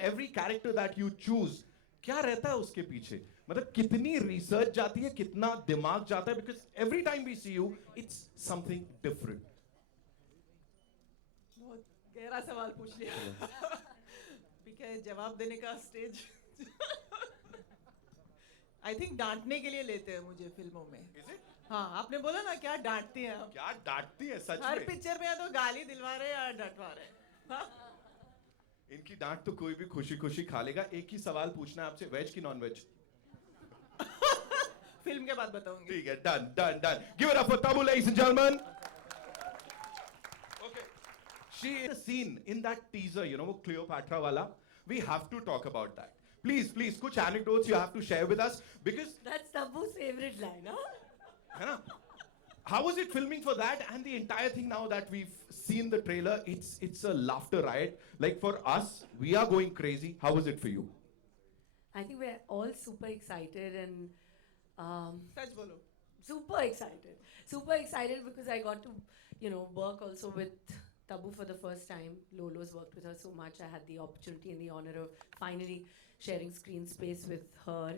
every character that you choose, क्या रहता है उसके पीछे? मतलब कितनी रिसर्च जाती है, कितना दिमाग जाता है? Because every time we see you, it's something different. बहुत गहरा सवाल पूछ लिया बिकॉज जवाब देने का स्टेज आई थिंक डांटने के लिए लेते हैं मुझे फिल्मों में. Is it? हाँ, आपने बोला ना क्या डांटती हैं आप. क्या डांटती है सच हर में? पिक्चर में या तो गाली दिलवा रहे हैं या डटवा रहे हैं. हाँ? इनकी डांट तो कोई भी खुशी खुशी खा लेगा. एक ही सवाल पूछना है आपसे, वेज की नॉन वेज? फिल्म के बाद बताऊंगी. ठीक है, done done done. Give it up for Tabu, ladies and gentlemen. Okay. She is a scene in that teaser, you know, वो Cleopatra वाला. We have to talk about that. Please, कुछ anecdotes you have to share with us because That's Tabu's favorite line, huh? है ना? How was it filming for that and the entire thing? Now that we've seen the trailer, it's a laughter riot. Like for us, we are going crazy. How was it for you? I think we're all super excited and सच बोलो. super excited. Super excited because I got to, work also with Tabu for the first time. Lolo's worked with her so much. I had the opportunity and the honor of finally sharing screen space with her.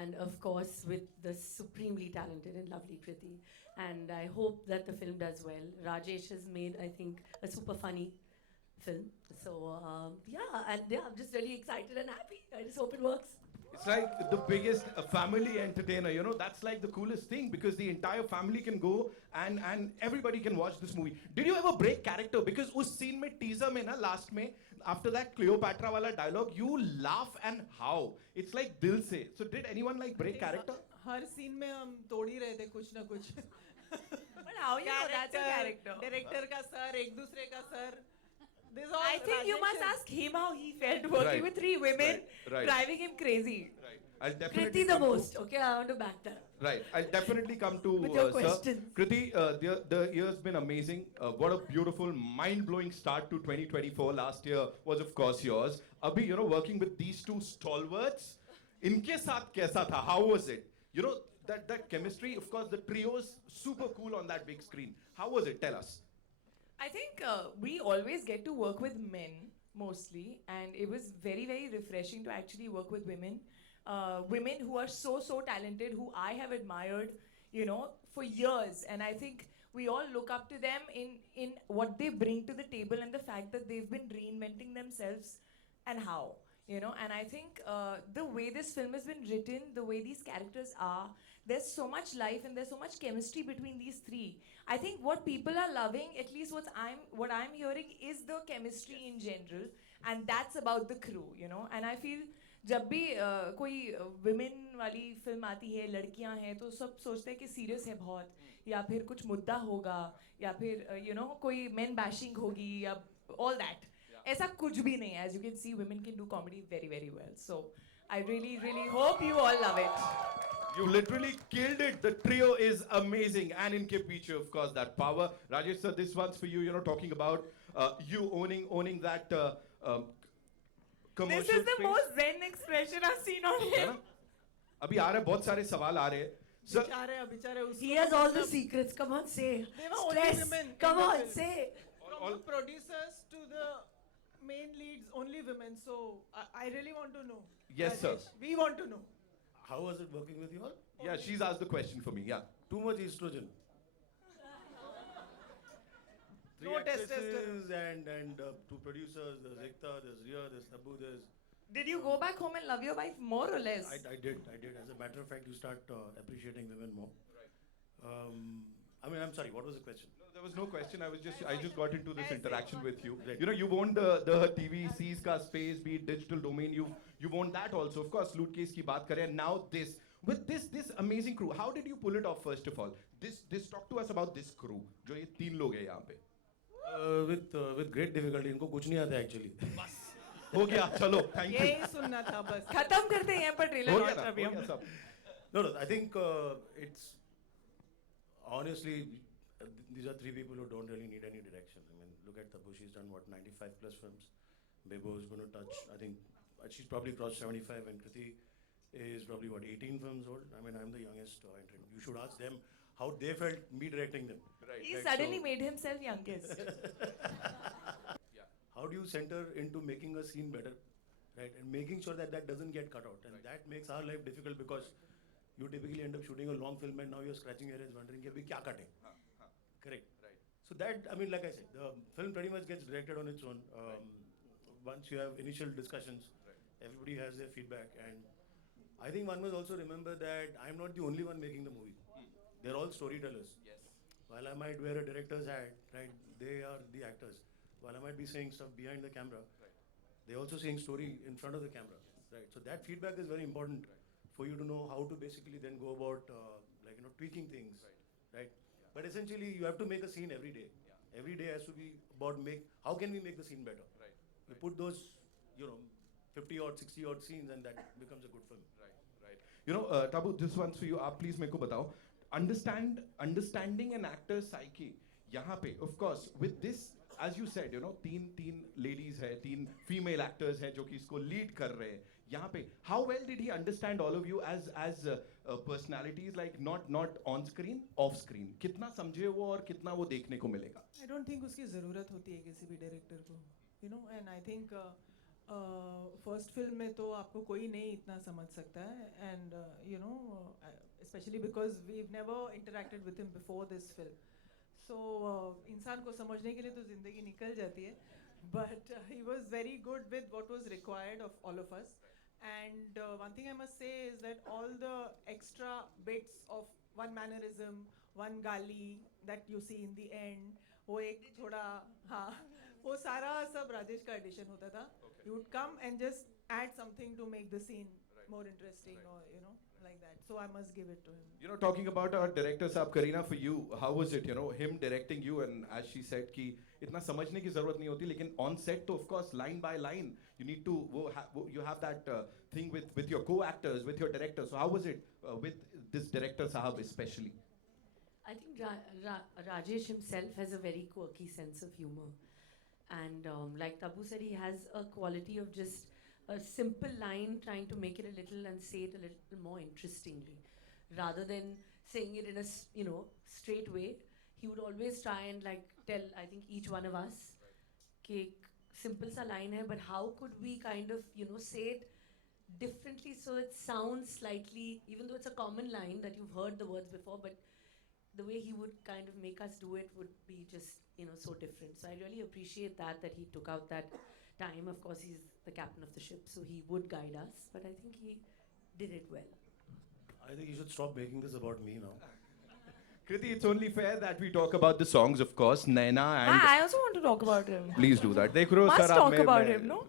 And of course, with the supremely talented and lovely Kriti. And I hope that the film does well. Rajesh has made, I think, a super funny film. So, I'm just really excited and happy. I just hope it works. It's like the biggest family entertainer, you know, that's like the coolest thing because the entire family can go and everybody can watch this movie. Did you ever break character? Because उस scene में teaser में ना last में after that Cleopatra वाला dialogue, you laugh and how. It's like दिल से. So did anyone like break character? Her scene में हम तोड़ ही रहे थे कुछ ना कुछ. But how you know that's a character? Director का सर, एक दूसरे का sir. I think you must ask him how he felt working Right. with three women Right. driving him crazy. Right. I'll definitely Kriti the come to- most. Okay, I want to back that. Right. I'll definitely come to With your sir. questions. Kriti, the year's been amazing. What a beautiful, mind-blowing start to 2024. Last year was, of course, yours. Abhi, you know, working with these two stalwarts, इनके साथ कैसा था? How was it? You know, that chemistry, of course, the trio's super cool on that big screen. How was it? Tell us. I think we always get to work with men mostly, and it was very, very refreshing to actually work with women. Women who are so talented, who I have admired, for years. And I think we all look up to them in what they bring to the table and the fact that they've been reinventing themselves and how. And I think the way this film has been written, the way these characters are, there's so much life and there's so much chemistry between these three. I think what people are loving, at least what I'm hearing, is the chemistry in general, and that's about the crew, And I feel जब भी कोई women वाली film आती है, लड़कियां हैं, तो सब सोचते हैं कि serious है बहुत, या फिर कुछ मुद्दा होगा, या फिर कोई men bashing होगी, या all that. ऐसा कुछ भी नहीं है. As you can see, women can do comedy very, very well. So I really, really hope you all love it. You literally killed it. The trio is amazing. And in Piche, of course, that power. Rajesh sir, this one's for you, talking about you owning that commercial This is the space. most zen expression I've seen on है him. ना? अभी आ रहे हैं, बहुत सारे सवाल आ रहे हैं. Sir, बेचारे उसको He has all the secrets. Come on, say. They were only Stress. women in Come the on, film. say. from the producers to the main leads, only women. So I really want to know. Yes, sir. Rajesh, we want to know. How was it working with you all? yeah, she's asked the question for me. Yeah. Too much estrogen. Three No actresses and two producers. There's Ekta, there's Riya, there's Tabu, there's... Did you go back home and love your wife more or less? I did. As a matter of fact, you start appreciating women more. I'm sorry, what was the question? No, there was no question. I just got into this interaction with you. Right. You've owned the TVC's का space, be it digital domain. You've owned that also. Of course, loot case की बात करें. Now this. With this amazing crew, how did you pull it off? First of all, this talk to us about this crew. जो ये तीन लोग हैं यहाँ पे. With great difficulty. इनको कुछ नहीं आता actually. हो गया, चलो, thank you. यही सुनना था बस. खत्म करते हैं यहाँ पर ट्रेलर हो गया लॉन्च ना, अभी हो हम. गया सब. No, I think it's honestly these are three people who don't really need any direction. I mean, look at Tabu. She's done what 95 plus films. Bebo is going to touch. I think she's probably crossed 75, and Kriti is probably what 18 films old. I mean, I'm the youngest entrant. You should ask them how they felt me directing them. Right. He Right, suddenly so- made himself youngest. How do you center into making a scene better? right? And making sure that that doesn't get cut out. And that makes our life difficult because you typically end up shooting a long film and now you're scratching your head wondering, "Ki abhi kya kate?" Correct. Right. So that, I mean, like I said, the film pretty much gets directed on its own. Once you have initial discussions, everybody has their feedback. And I think one must also remember that I'm not the only one making the movie. They're all storytellers. Yes. While I might wear a director's hat, right, they are the actors. While I might be saying stuff behind the camera, they're also saying story in front of the camera, right? So that feedback is very important for you to know how to basically then go about, like, you know, tweaking things, right? But essentially, you have to make a scene every day. Every day has to be about how can we make the scene better? Right. You put those, you know, 50 odd, 60 odd scenes, and that becomes a good film. Right. You know, Tabu, this one's for you. Aap please meko batao. Understanding an actor's psyche. यहाँ पे, of course, with this, as you said, you know, तीन ladies है, तीन female actors हैं जो कि इसको lead कर रहे हैं. यहाँ पे, how well did he understand all of you as personalities, like not on screen, off screen? कितना समझे वो और कितना वो देखने को मिलेगा? I don't think उसकी ज़रूरत होती है किसी भी director को, you know, and I think first film में तो आपको कोई नहीं इतना समझ सकता है, and you know, especially because we've never interacted with him before this film. So इंसान को समझने के लिए तो ज़िंदगी निकल जाती है, but he was very good with what was required of all of us. And one thing I must say is that all the extra bits of one mannerism, one gali that you see in the end, वो एक थोड़ा हाँ वो सारा सब राजेश का addition होता था. You would come and just add something to make the scene more interesting, or you know, like that. So I must give it to him. You know, talking about our director साहब, Kareena, for you, how was it, you know, him directing you? And as she said कि इतना समझने की ज़रूरत नहीं होती, लेकिन on set तो of course line by line you need to you have that thing with your co-actors, with your director. So how was it with this director साहब especially? I think Rajesh himself has a very quirky sense of humor. And like Tabu said, he has a quality of just a simple line trying to make it a little and say it a little more interestingly. Rather than saying it in a straight way, he would always try and like tell, I think, each one of us, कि simple sa line hai, but how could we kind of, say it differently so it sounds slightly, even though it's a common line that you've heard the words before, but the way he would kind of make us do it would be just, so different. So I really appreciate that he took out that time. Of course, he's the captain of the ship, so he would guide us, but I think he did it well. I think you should stop making this about me now. Kriti, it's only fair that we talk about the songs, of course. Naina and... I also want to talk about him. Please do that. Dekh rahe ho, Must sir, talk ab about main- him, no?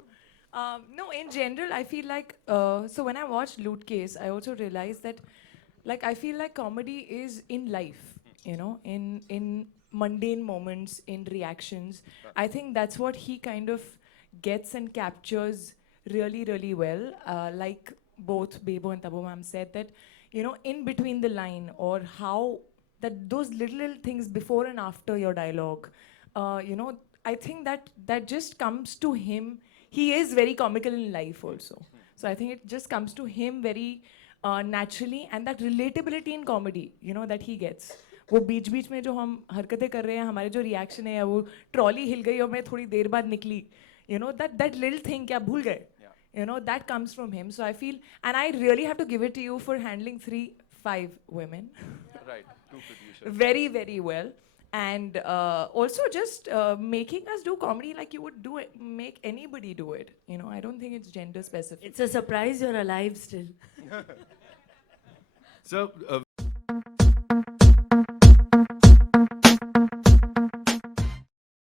No, in general, I feel like, so when I watched Loot Case, I also realized that, like, I feel like comedy is in life, in mundane moments, in reactions. I think that's what he kind of gets and captures really, really well. Like both Bebo and Tabu ma'am said that, in between the line, or how that those little things before and after your dialogue, I think that just comes to him. He is very comical in life also. So I think it just comes to him very naturally, and that relatability in comedy, that he gets. वो बीच बीच में जो हम हरकतें कर रहे हैं, हमारे जो रिएक्शन है, वो ट्रॉली हिल गई और मैं थोड़ी देर बाद निकली, that little thing क्या भूल गए, that comes from him. So I feel, and I really have to give it to you for handling 5 women Right, 2 producers. very, very well. And also just making us do comedy like you would do it, make anybody do it. I don't think it's gender specific. It's a surprise you're alive still. So,